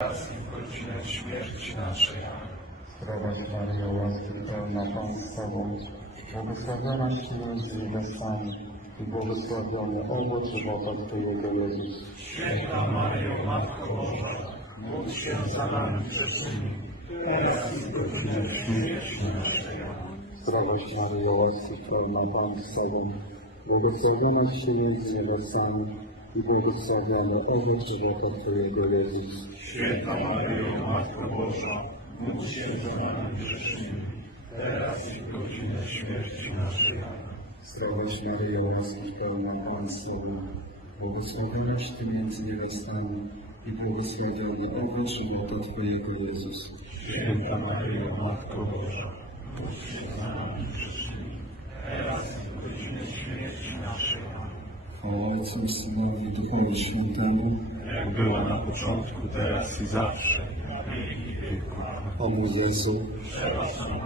teraz i w godzinę śmierci naszej. Zdrowaś Maryjo, łaski pełna Pan z Tobą, błogosławionaś Ty między niewiastami i błogosławiony owoc żywota Twojego Jezus. Święta Maryjo, Matko Boża, módl się za nami grzesznymi, teraz i w godzinę śmierci naszej. Zdrowaś Maryjo, łaski pełna Pan z Tobą, błogosławionaś Ty między niewiastami i błogosławiony owoc żywota Twojego Jezus. Święta Maryjo, Matko Boża, módl się za nami grzesznymi, teraz i w godzinę śmierci naszej. Zdrowaś Maryjo, łaski pełna Pan z Tobą, błogosławionaś Ty między niewiastami i błogosławiony owoc żywota Twojego Jezus. Święta Maryjo, Matko Boża, módl się za nami grzesznymi, teraz i w godzinę śmierci naszej. Chwała Ojcu, Synowi i Duchowi Świętemu, Jak była na początku, teraz i zawsze, na wieki wieków. o mój Jezu, Przebaczam